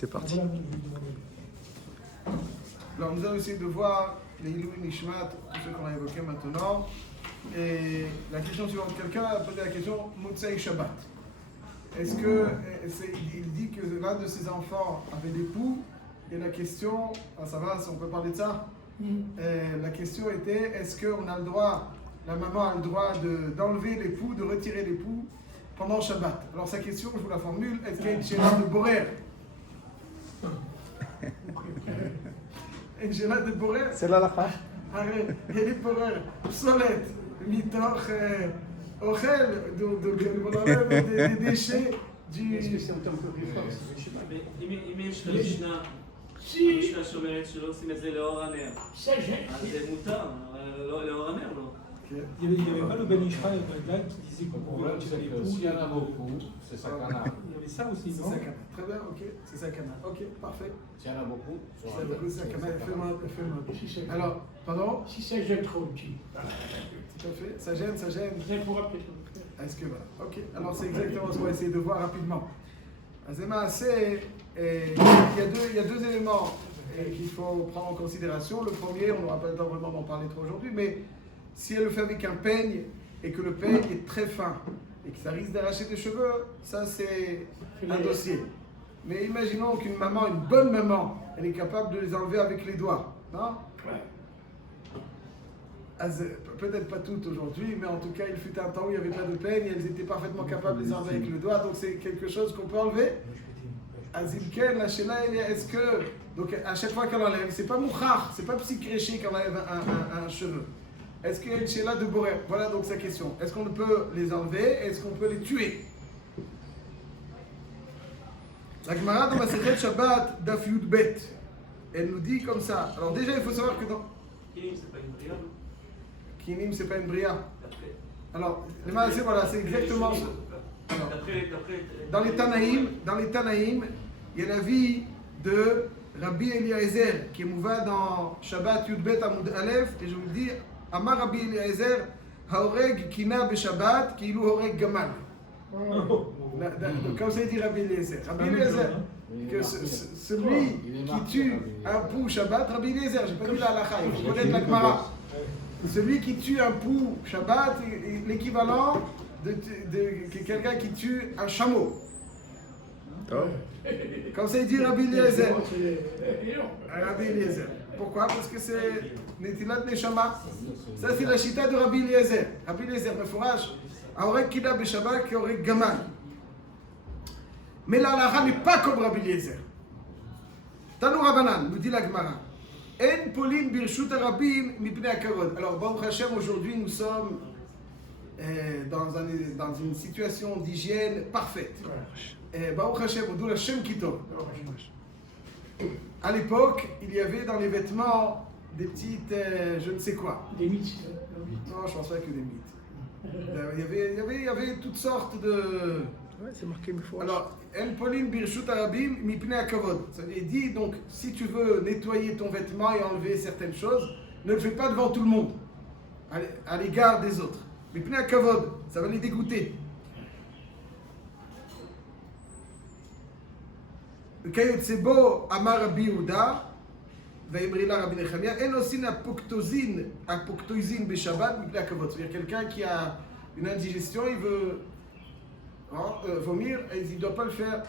C'est parti. Alors nous allons essayer de voir les Hilou Nishmat, tout ce qu'on a évoqué maintenant. Et la question suivante, quelqu'un a posé la question Motsei Shabbat. Est-ce que, il dit que l'un de ses enfants avait des poux, et la question, ça va, on peut parler de ça? La question était, est-ce qu'on a le droit, la maman a le droit d'enlever les poux, de retirer les poux pendant Shabbat? Alors sa question, je vous la formule, est-ce qu'il y a une chéla de Borer? Une chéla de Borer? C'est là la fin. Il y a des Borer, Solet, Mitoch, Ochel, des déchets du... Est-ce que c'est un peu plus fort? Je sais pas. Mais אם יש לך משנה, המשנה שאומרת שלא עושים את זה לאור הנר, אז זה מותר, לאור הנר לא. Il n'y avait pas le Ben Ishra et Bagdad qui disait qu'on pouvait retirer les poux. S'il y en a beaucoup, c'est sakana. Il y avait ça aussi, C'est non? sakana. Très bien, ok, c'est sakana. Ok, parfait. S'il y en a beaucoup, C'est sakana. Fais-moi. Alors, pardon? Si ça gêne trop, tu. Tout à fait. Ça gêne, ça gêne. Ça pourra peut-être. Est-ce que voilà? Ok, alors c'est exactement ce qu'on va essayer de voir rapidement. Azema, il y a deux éléments qu'il faut prendre en considération. Le premier, on n'aura pas le temps vraiment d'en parler trop aujourd'hui, mais si elle le fait avec un peigne et que le peigne est très fin et que ça risque d'arracher des cheveux, ça c'est un dossier. Mais imaginons qu'une maman, une bonne maman, elle est capable de les enlever avec les doigts, non? Peut-être pas toutes aujourd'hui, mais en tout cas, il fut un temps où il n'y avait pas de peigne et elles étaient parfaitement capables de les enlever avec le doigt, donc c'est quelque chose qu'on peut enlever. Azimken, la Sheila, est-ce que, donc à chaque fois qu'elle enlève, c'est pas mouchar, c'est pas psychréché qu'elle enlève un cheveu. Est-ce qu'il y a une Sheila de Boré? Voilà donc sa question. Est-ce qu'on peut les enlever? Est-ce qu'on peut les tuer? La Gemara dans Masechet Shabbat, Daf Yud Bet, elle nous dit comme ça. Alors déjà, il faut savoir que dans... Kinim, c'est pas une bria, non? Kinim, c'est pas une bria. D'après. Alors, les Maaseh, voilà, c'est exactement ça. Alors, dans les Tanaïm, il y a l'avis de Rabbi Eliezer qui est mouva dans Shabbat Yudbet Amud Aleph, et je vous le dis, Amar Rabbi Eliezer, Haoreg Kina Beshabbat, Kilu Horeg Gamal. Comme ça dit Rabbi Eliezer. Rabbi Eliezer, que celui qui tue un pou Shabbat, Rabbi Eliezer, j'ai pas dit la halakha, il faut connaître la Gemara. Celui qui tue un pou Shabbat est l'équivalent de quelqu'un qui tue un chameau. Comme ça il dit Rabbi Eliezer. Rabbi Eliezer. Pourquoi? Parce que c'est Netilat Neshama. Ça c'est la chita de Rabbi Eliezer. Rabbi Eliezer me fourrage. Aorek Kida Beshabbat qui aurait Gamal. Mais la halakha n'est pas comme Rabbi Eliezer. Tanu Rabbanan, nous dit la Gemara. En Polin Birshut Arabim Mipnei Akavod. Alors, Baruch Hashem, aujourd'hui nous sommes dans une situation d'hygiène parfaite. Baruch Hashem, d'où la Shem Kitov. À l'époque, il y avait dans les vêtements des petites, je ne sais quoi. Des mythes. Non, je pense pas que des mythes. Il y avait toutes sortes de... Ouais, c'est marqué une fois. Alors, En Polin Birshut Arabim Mipnei Akavod. Ça veut dire, donc, si tu veux nettoyer ton vêtement et enlever certaines choses, ne le fais pas devant tout le monde, à l'égard des autres. Mipnei Akavod, ça va les dégoûter. Kayotsebo Amar Rabbi Yehuda, Vaïbrila Rabbi Nechemia, En osin apoktoizin Beshabbat Mipnei Akavod. C'est-à-dire quelqu'un qui a une indigestion, il veut vomir, et il ne doit pas le faire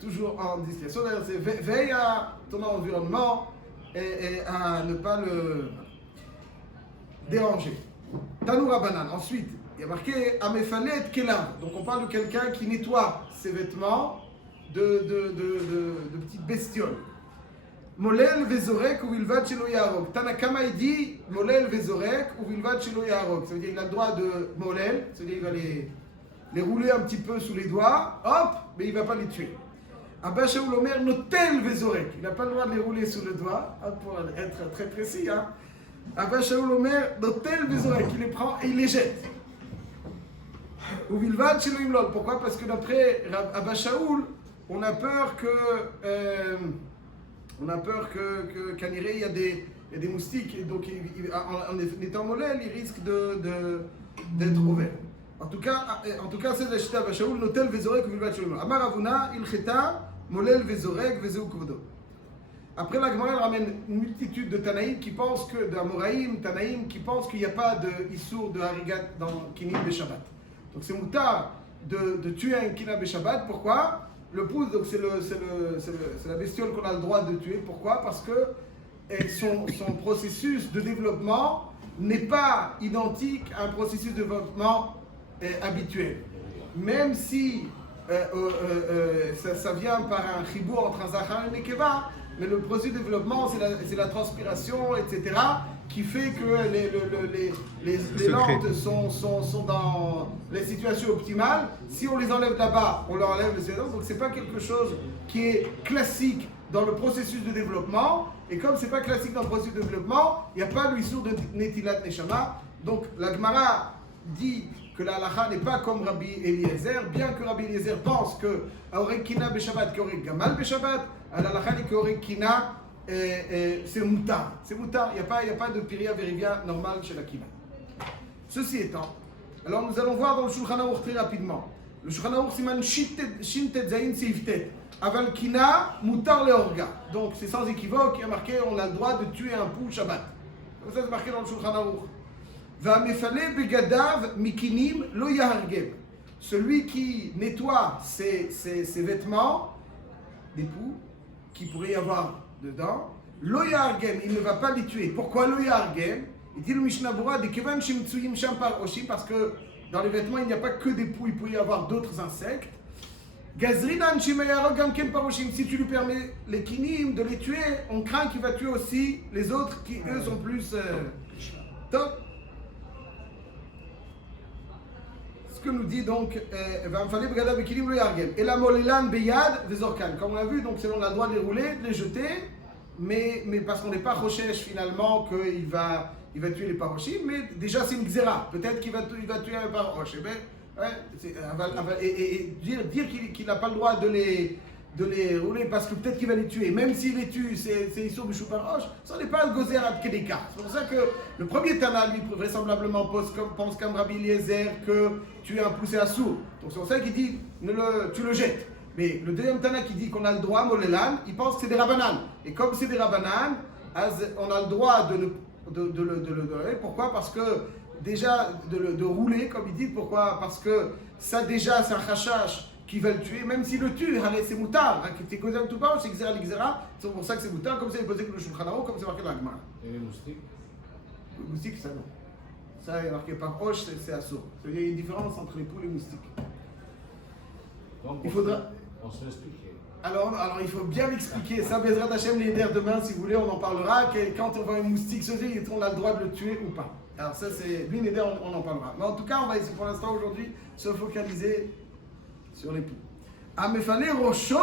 toujours en discrétion. D'ailleurs, c'est veille à ton environnement et à ne pas le déranger. Tanou Rabbanan. Ensuite, il y a marqué Amefalet Kelav. Donc on parle de quelqu'un qui nettoie ses vêtements de petites bestioles. Molel Vezorek ou Vilvat Shelo Yarok. Tanakama il dit Molel Vezorek ou Vilvat Shelo Yarok. Ça veut dire qu'il a le droit de Molel, c'est-à-dire qu'il va les rouler un petit peu sous les doigts, hop, mais il ne va pas les tuer. Abba Shaul Omer Notel Vezorek. Il n'a pas le droit de les rouler sous le doigt, pour être très précis. Hein. Abba Shaul Omer Notel Vezorek. Il les prend et il les jette. Ou Vilvad Shelo Imlol. Pourquoi? Parce que d'après Abba Shaul, on a peur qu'à Niré, il y a des moustiques. Et donc, en étant molel, il risque d'être ouvert. En tout cas, c'est la chita Bashaoul, Notel Vezorek ou Vilvat Shalom. Amar Avuna, Ilcheta, Molel vezoreg vezeu kvodo. Après la Gemara, elle ramène une multitude de Tanaïm qui pensent que, d'Amoraïm, Tanaïm, qui pensent qu'il n'y a pas de Issour de Harigat dans Kinim Beshabbat. Donc c'est moutard de tuer un Kina Beshabbat. Pourquoi? Le pouce, donc c'est la bestiole qu'on a le droit de tuer. Pourquoi? Parce que son processus de développement n'est pas identique à un processus de développement habituel. Même si ça vient par un chibour entre un Zachar et un Nekeva, mais le processus de développement, c'est la transpiration, etc., qui fait que les lentes sont dans les situations optimales. Si on les enlève là-bas, on leur enlève les séances. Donc, ce n'est pas quelque chose qui est classique dans le processus de développement. Et comme ce n'est pas classique dans le processus de développement, il n'y a pas l'issur de Netilat Neshama. Donc, la Gemara dit que la halakha n'est pas comme Rabbi Eliezer, bien que Rabbi Eliezer pense que Aorek Kina Beshabbat, qu'Aorek Gamal Beshabbat, à la halakha n'est qu'Aorek Kina, c'est moutar. C'est moutar, il n'y a pas de piria verivia normal chez la Kina. Ceci étant, alors nous allons voir dans le Shulchan Aruch très rapidement. Le Shulchan Aruch siman Shintet Zayin Seiftet. Aval Kina, moutar le orga. Donc c'est sans équivoque, il y a marqué on a le droit de tuer un pou Shabbat. Donc ça c'est marqué dans le Shulchan Aruch. Va'mefale begadav mikinim lo yahargem. Celui qui nettoie ses vêtements, des poux, qui pourrait y avoir dedans, lo yahargem, il ne va pas les tuer. Pourquoi lo yahargem? Il dit le Mishnah Bura, des kevan shemtsuyim shampar oshim, parce que dans les vêtements il n'y a pas que des poux, il peut y avoir d'autres insectes. Gazridan shimayarog gamken paroshim, si tu lui permets les kinim de les tuer, on craint qu'il va tuer aussi les autres qui eux sont plus top. Ce que nous dit donc, et la molelan beyad vezorkan. Comme on a vu, donc on a le droit de les rouler, de les jeter, mais parce qu'on n'est pas rochesh finalement qu'il va tuer les parochim, mais déjà c'est une xéra. Peut-être qu'il va tuer un paroche. Et dire qu'il n'a pas le droit de les rouler parce que peut-être qu'il va les tuer. Même s'il les tue, c'est Issur B'Shou Paroche, ça n'est pas un gozer ad kedeka. C'est pour ça que le premier Tana, lui, vraisemblablement pense comme Rabbi Eliezer que tuer un poussé à sourd. Donc c'est pour ça qu'il dit tu le jettes. Mais le deuxième Tana qui dit qu'on a le droit, Molelan, il pense que c'est des Rabbanan. Et comme c'est des Rabbanan, on a le droit de le donner. Pourquoi? Parce que déjà de rouler, comme il dit. Pourquoi? Parce que ça déjà c'est un chachash qui va le tuer, même s'il le tue, c'est moutard. C'est causé tout pas, c'est xéra, c'est pour ça que c'est moutard, comme c'est posé que le Shulchan Aruch, comme c'est marqué dans la Gemara. Et les moustiques? Le moustique, ça non. Ça est marqué par Hoche, c'est assaut. Il y a une différence entre les poules et les moustiques. Donc, il faudra. On se l'expliquer. Alors, il faut bien l'expliquer. Ça, Bezrat Hashem, les nerfs demain, si vous voulez, on en parlera. Quand on voit un moustique se dire, on a le droit de le tuer ou pas. Alors, ça, c'est. Lui, Neder, on en parlera. Mais en tout cas, on va essayer pour l'instant, aujourd'hui, se focaliser sur les poux. Amefale Rocho,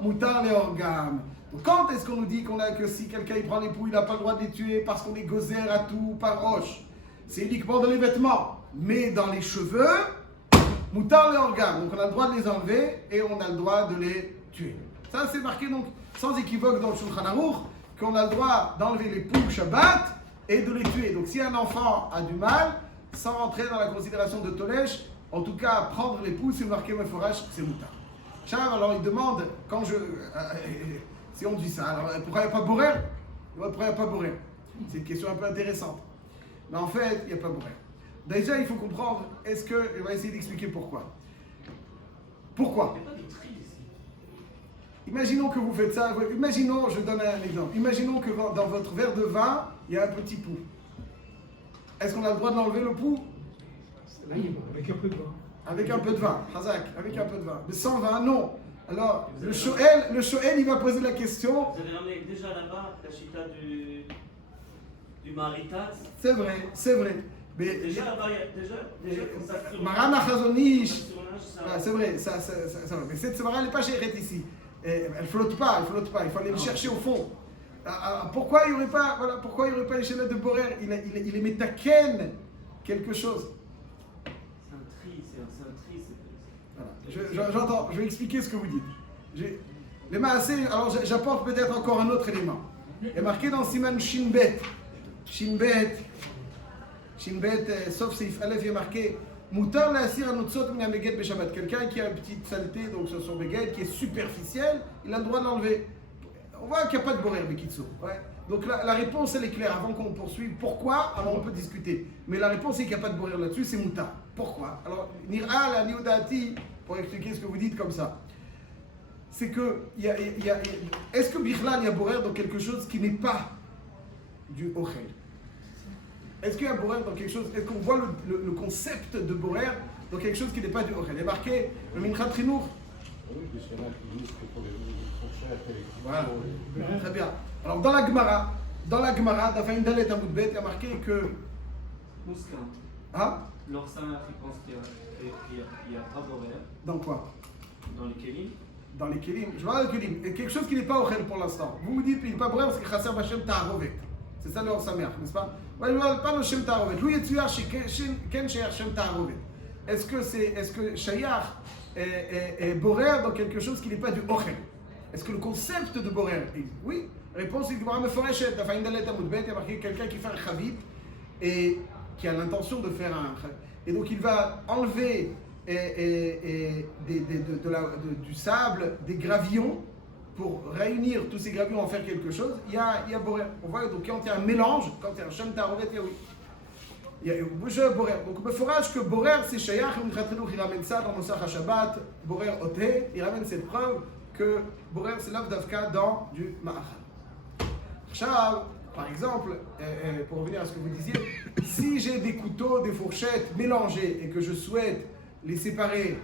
Moutar les organes. Donc, quand est-ce qu'on nous dit que si quelqu'un il prend les poux, il n'a pas le droit de les tuer parce qu'on est gozer à tout par roche? C'est uniquement dans les vêtements. Mais dans les cheveux, Moutar les organes. Donc, on a le droit de les enlever et on a le droit de les tuer. Ça, c'est marqué donc sans équivoque dans le Shulchan Aruch qu'on a le droit d'enlever les poux Shabbat et de les tuer. Donc, si un enfant a du mal, sans rentrer dans la considération de Tolesh, en tout cas, prendre les poux, c'est marqué Meforash, c'est Moutar. Chav, alors il demande, si on dit ça, alors pourquoi il n'y a pas Borer? Pourquoi il n'y a pas Borer? C'est une question un peu intéressante. Mais en fait, il n'y a pas Borer. Déjà, il faut comprendre, on va essayer d'expliquer pourquoi. Pourquoi? Il n'y a pas de tri ici. Imaginons que vous faites ça, imaginons, je donne un exemple, imaginons que dans votre verre de vin, il y a un petit pou. Est-ce qu'on a le droit de l'enlever le pou? Avec un peu de vin. Avec un peu de vin, Hazak, avec un peu de vin. Mais sans vin, non. Alors, le Shoel, il va poser la question. Vous avez ramené déjà là-bas la chita du Maritat. C'est vrai. Mais Déjà là-bas, déjà comme ça. Marana Chazonish. Ça. C'est vrai, ça va. Mais cette Samara, elle n'est pas chérette ici. Elle flotte pas. Il faut aller le chercher au fond. Pourquoi il n'y aurait pas les chaînettes de Borer? Il est métaken quelque chose. Voilà. J'entends, je vais expliquer ce que vous dites. Les maasé, alors j'apporte peut-être encore un autre élément. Il est marqué dans Siman Shinbet, sauf Seif Aleph, il est marqué Moutar l'assir anotsot min hameged beshabbat. Quelqu'un qui a une petite saleté donc sur son beged qui est superficielle, il a le droit de l'enlever. On voit qu'il n'y a pas de borer bekitso. Ouais. Donc la réponse elle est claire. Avant qu'on poursuive, pourquoi? Alors on peut discuter. Mais la réponse c'est qu'il n'y a pas de borer là-dessus, c'est moutar. Pourquoi? Alors nira la niudati pour expliquer ce que vous dites comme ça. C'est que est-ce que Bichlal il y a borer dans quelque chose qui n'est pas du ochel? Est-ce qu'il y a borer dans quelque chose? Est-ce qu'on voit le concept de borer dans quelque chose qui n'est pas du ochel? Il est marqué le Minchat Chinour. Oui, puisqu'il y en a qui disent que pour les fourchettes et les Voilà, très bien. Alors dans la Gemara, dans Faïn Dalet Amoudbet, il y a marqué que. Mousquin. Hein? Leur Samar, il pense qu'il y a pas borer. Dans quoi? Dans les Kélim. Dans les Kélim. Je vois le Kélim. Et quelque chose qui n'est pas ochel pour l'instant. Vous dites qu'il n'est pas borer parce que Chasser Bachem Ta'arovet. C'est ça leur Samer, n'est-ce pas? Ouais, je ne parle pas de Shem Ta'arovet. Lui, il y a Ken Sheher Shem Ta'arovet. Est-ce que Shayach est borer dans quelque chose qui n'est pas du ochel? Est-ce que le concept de borer? Oui. Réponse, il dit, il y a marqué quelqu'un qui fait un chavit et qui a l'intention de faire un. Et donc il va enlever du sable, des gravillons, pour réunir tous ces gravillons en faire quelque chose. Il y a borer. On voit, donc quand il y a un mélange, quand il y a un shem ta'arovet, il y a oui. Il y a borer. Donc, le forage que borer, c'est shayach, il ramène ça dans Mosach HaShabbat, borer oté, il ramène cette preuve que borer, c'est l'av davka dans du ma'achal. Par exemple, pour revenir à ce que vous disiez, si j'ai des couteaux, des fourchettes mélangées et que je souhaite les séparer,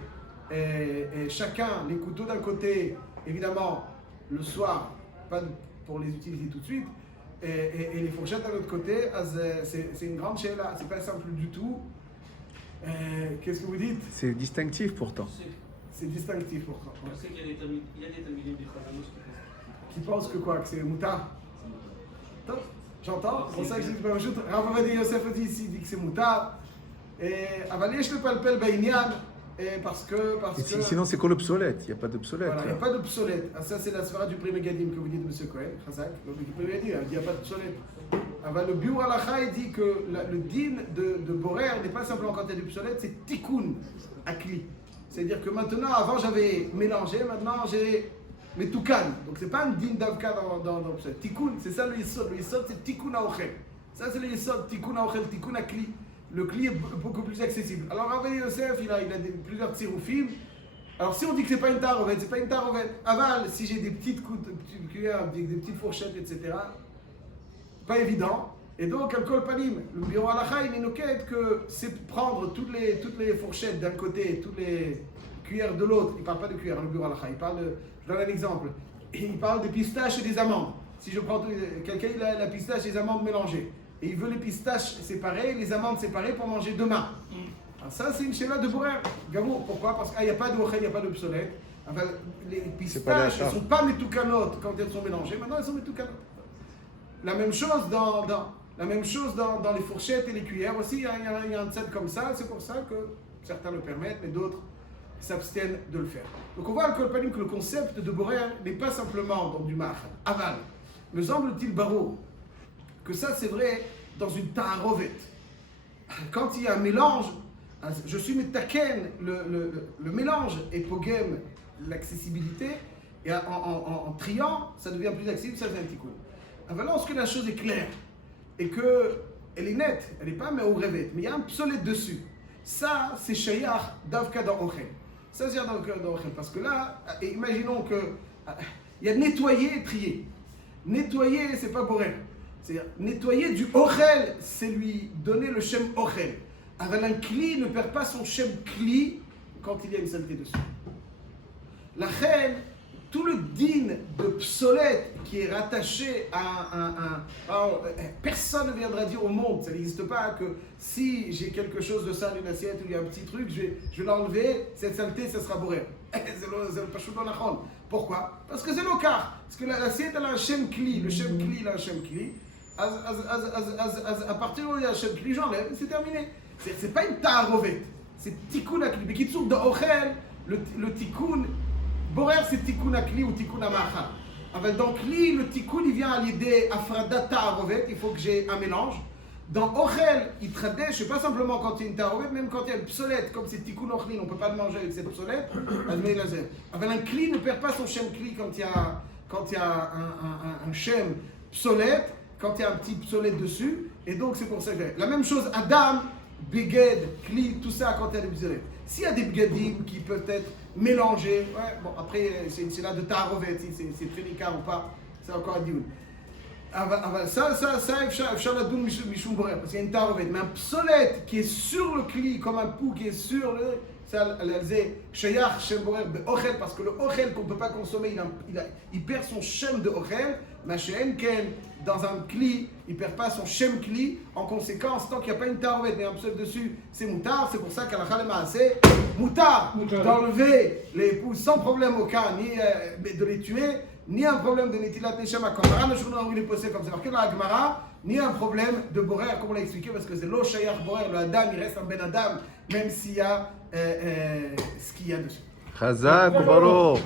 chacun, les couteaux d'un côté, évidemment, le soir, pas pour les utiliser tout de suite, et les fourchettes à l'autre côté, c'est une grande chéla, c'est pas simple du tout. Qu'est-ce que vous dites? C'est distinctif pourtant. C'est distinctif pourtant. Je sais qu'il y a des Talmidim des Chazanouch qui pensent que quoi? Que c'est moutar? J'entends, c'est pour ça que je dis que Rav Ovadia Yosef ici dit que c'est moutar. Aval yesh le palpel bainyan, parce que. Sinon, c'est quoi l'obsolète? Il n'y a pas d'obsolète. Voilà, il n'y a pas d'obsolète. Ah, ça, c'est la sphère du Pri Megadim que vous dites, M. Cohen, Chazak. Le Pri Megadim, il dit qu'il n'y a pas d'obsolète. Aval le Biur Alacha, il dit que le din de Borer n'est pas simplement quand il y a d'obsolète, c'est tikkun, akli. C'est-à-dire que maintenant, avant j'avais mélangé, maintenant j'ai. Mais toukan, donc c'est pas un din d'avka dans tikkun, c'est ça le yisod. Le yisod c'est tikkun aochel. Ça c'est le yisod, tikkun aochel, tikkun akli. Le kli est beaucoup plus accessible. Alors Rav Yosef, il a plusieurs tsiroufim. Alors si on dit que c'est pas une tarovet, c'est pas une tarovet. Aval, si j'ai des petites cuillères, des petites fourchettes, etc. Pas évident. Et donc, Al-Kol Panim, le bureau Alacha, il nous quête que c'est prendre toutes les fourchettes d'un côté, toutes les cuillères de l'autre. Il ne parle pas de cuillères, le bureau Alacha, il parle de. Je donne un exemple. Il parle des pistaches et des amandes. Si je prends quelqu'un, il a la pistache et les amandes mélangées. Et il veut les pistaches séparées, les amandes séparées pour manger demain. Alors ça, c'est une schéma de bourrer. Gamour, pourquoi? Parce qu'il n'y a pas d'ochel, il n'y a pas d'obsolète. Enfin, les pistaches ne sont pas métoucanotes quand elles sont mélangées. Maintenant, elles sont métoucanotes. La même chose dans les fourchettes et les cuillères aussi. Il y a un set comme ça. C'est pour ça que certains le permettent, mais d'autres s'abstiennent de le faire. Donc on voit à Kolpanim que le concept de borer n'est pas simplement dans du mach, aval. Me semble-t-il, Baro, que ça c'est vrai dans une ta'arovet. Quand il y a un mélange, je suis metaken, le mélange et pogem, l'accessibilité, et en triant, ça devient plus accessible, ça devient un tikkun. Alors lorsque la chose est claire et qu'elle est nette, elle n'est pas mais au rêvet, mais il y a un psolète dessus, ça c'est shayach davka dans ochel. Ça c'est dans ochel, parce que là, imaginons que il y a nettoyer et trier. Nettoyer, c'est pas borer. C'est-à-dire, nettoyer du ochel, c'est lui donner le shem ochel. Alors un kli ne perd pas son shem kli quand il y a une saleté dessus. La reine, tout le din de psolète qui est rattaché à personne ne viendra dire au monde, ça n'existe pas, que si j'ai quelque chose de ça dans une assiette ou il y a un petit truc, je vais l'enlever, cette saleté, ça sera bourré. C'est le pashut dans la chon. Pourquoi? Parce que c'est l'okar. Parce que l'assiette, elle a un shem kli, le shem kli, il a un shem kli. À partir où il y a un shem kli, j'enlève, c'est terminé. C'est pas une ta'arovet, c'est tikkun akli. Mais qui tsouk de ochel, le tikkun, borer c'est tikkun akli ou tikkun amachal. Donc li, le tikkun, il vient à l'idée afradat ta'arovet, il faut que j'ai un mélange. Dans Ochel, il tradesh, pas simplement quand il y a une tarovet, même quand il y a une psolette, comme c'est tikkun ochlin, on ne peut pas le manger avec cette psolette. Un kli ne perd pas son shem kli quand il y a un shem psolette, quand il y a un petit psolette dessus, et donc c'est pour ça que la même chose, Adam, beged, kli, tout ça quand il y a des psolettes. S'il y a des begedim qui peuvent être mélangés, ouais, bon après c'est là de tarovet, si c'est trénicard ou pas, c'est encore un dioun. Ça, אפשר לדון משום בורר, parce qu'il y a une tarovet. Mais un psolette qui est sur le kli, comme un pou qui est sur le... Ça, c'est shayach shem borer be'ochel, parce que le ochel qu'on ne peut pas consommer, il perd son shem de ochel, mais she'en ken, dans un kli, il ne perd pas son shem kli. En conséquence, tant qu'il n'y a pas une tarovet, mais un psolette dessus, c'est moutar. C'est pour ça qu'à la chalema, c'est moutar d'enlever les épouses sans problème aucun, ni de les tuer, ni un problème de Netilat Neshama, comme Maran Ashurna il est posé comme c'est marqué dans la Gemara, ni un problème de Borer, comme on l'a expliqué, parce que c'est lo shayach Borer, le Adam, il reste un Ben Adam, même s'il y a ce qu'il y a dessus. Chazak ou Baruch.